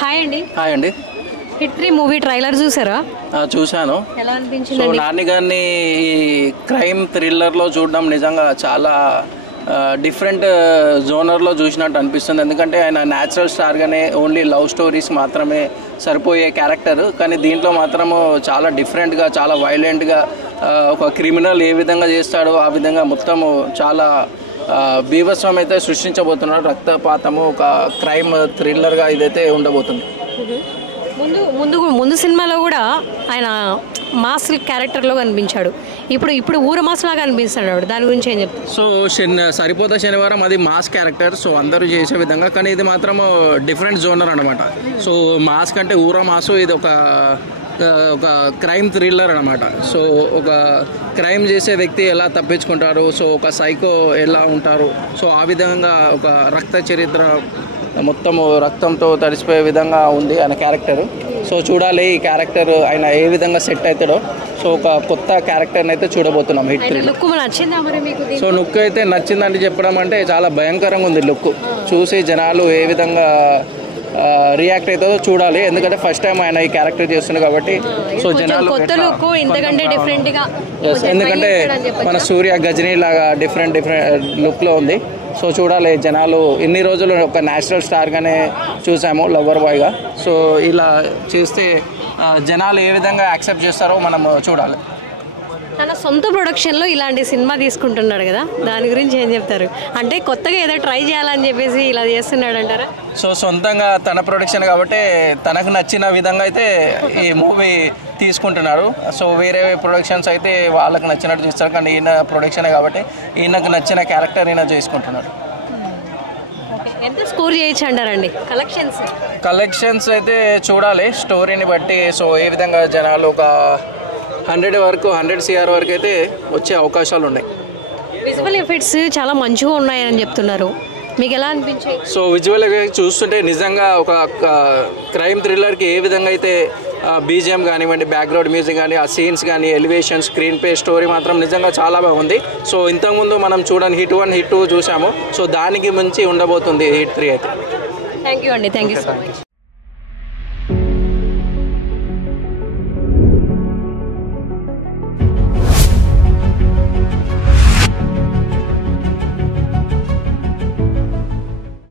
Hi అండి. Hi అండి. Hit 3 movie trailer చూసారా? చూశాను. ఎలా అనిపించింది? సో నాని గారిని ఈ క్రైమ్ థ్రిల్లర్లో చూడడం నిజంగా చాలా డిఫరెంట్ జోనర్లో చూసినట్టు అనిపిస్తుంది. ఎందుకంటే ఆయన న్యాచురల్ స్టార్గానే ఓన్లీ లవ్ స్టోరీస్ మాత్రమే సరిపోయే క్యారెక్టర్, కానీ దీంట్లో మాత్రము చాలా డిఫరెంట్గా, చాలా వైలెంట్గా ఒక క్రిమినల్ ఏ విధంగా చేస్తాడో ఆ విధంగా మొత్తము చాలా బీభత్సం అయితే సృష్టించబోతున్నాడు. రక్తపాతము ఒక క్రైమ్ థ్రిల్లర్గా ఇదైతే ఉండబోతుంది. ముందు సినిమాలో కూడా ఆయన మాస్ క్యారెక్టర్లో కనిపించాడు. ఇప్పుడు ఊర మాస్ లాగా అనిపిస్తున్నాడు. దాని గురించి ఏం చెప్తారు? సో సరిపోతా శనివారం అది మాస్ క్యారెక్టర్, సో అందరూ చేసే విధంగా, కానీ ఇది మాత్రం డిఫరెంట్ జోనర్ అనమాట. సో మాస్ కంటే ఊర మాసు, ఇది ఒక క్రైమ్ థ్రిల్లర్ అనమాట. సో ఒక క్రైమ్ చేసే వ్యక్తి ఎలా తప్పించుకుంటారు, సో ఒక సైకో ఎలా ఉంటారు, సో ఆ విధంగా ఒక రక్త చరిత్ర మొత్తము రక్తంతో తడిసిపోయే విధంగా ఉంది ఆయన క్యారెక్టర్. సో చూడాలి ఈ క్యారెక్టర్ ఆయన ఏ విధంగా సెట్ అవుతాడో. సో ఒక కొత్త క్యారెక్టర్ని అయితే చూడబోతున్నాం హిట్ 3. సో లుక్ అయితే నచ్చిందని చెప్పడం అంటే చాలా భయంకరంగా ఉంది లుక్. చూసి జనాలు ఏ విధంగా రియాక్ట్ అవుతుందో చూడాలి. ఎందుకంటే ఫస్ట్ టైం ఆయన ఈ క్యారెక్టర్ చేస్తుంది కాబట్టి. సో జనాలు ఎందుకంటే మన సూర్య గజనీ లాగా డిఫరెంట్ లుక్లో ఉంది. సో చూడాలి, జనాలు ఇన్ని రోజులు ఒక నేచురల్ స్టార్గానే చూసాము, లవర్ బాయ్గా. సో ఇలా చేస్తే జనాలు ఏ విధంగా యాక్సెప్ట్ చేస్తారో మనం చూడాలి. తన సొంత ప్రొడక్షన్లో ఇలాంటి సినిమా తీసుకుంటున్నాడు కదా, దాని గురించి ఏం చెప్తారు? అంటే కొత్తగా ఏదో ట్రై చేయాలని చెప్పేసి ఇలా చేస్తున్నాడు అంటారా? సో సొంతంగా తన ప్రొడక్షన్ కాబట్టి తనకు నచ్చిన విధంగా అయితే ఈ మూవీ తీసుకుంటున్నారు. సో వేరే ప్రొడక్షన్స్ అయితే వాళ్ళకి నచ్చినట్టు చేస్తారు, కానీ ఈయన ప్రొడక్షనే కాబట్టి ఈయనకు నచ్చిన క్యారెక్టర్ ఈయన చేసుకుంటున్నాడు. ఎంత స్కోర్ చేయొచ్చు అంటారండి కలెక్షన్స్ అయితే చూడాలి స్టోరీని బట్టి. సో ఏ విధంగా జనాలు ఒక 100 వరకు 100 CR వరకు అయితే వచ్చే అవకాశాలు ఉన్నాయి. విజువల్ ఎఫెక్ట్స్ చాలా మంచిగా ఉన్నాయని చెప్తున్నారు, మీకు ఎలా అనిపించాయి? సో విజువల్ ఎఫెక్ట్స్ చూస్తుంటే నిజంగా ఒక క్రైమ్ థ్రిల్లర్కి ఏ విధంగా అయితే బీజిఎం కానివ్వండి, బ్యాక్గ్రౌండ్ మ్యూజిక్ కానీ, ఆ సీన్స్ కానీ, ఎలివేషన్, స్క్రీన్ ప్లే, స్టోరీ మాత్రం నిజంగా చాలా బాగుంది. సో ఇంతకుముందు మనం చూడని హిట్ 1 హిట్ 2 చూసాము. సో దానికి మించి ఉండబోతుంది హిట్ 3 అయితే. థ్యాంక్ యూ అండి. Thank you so much.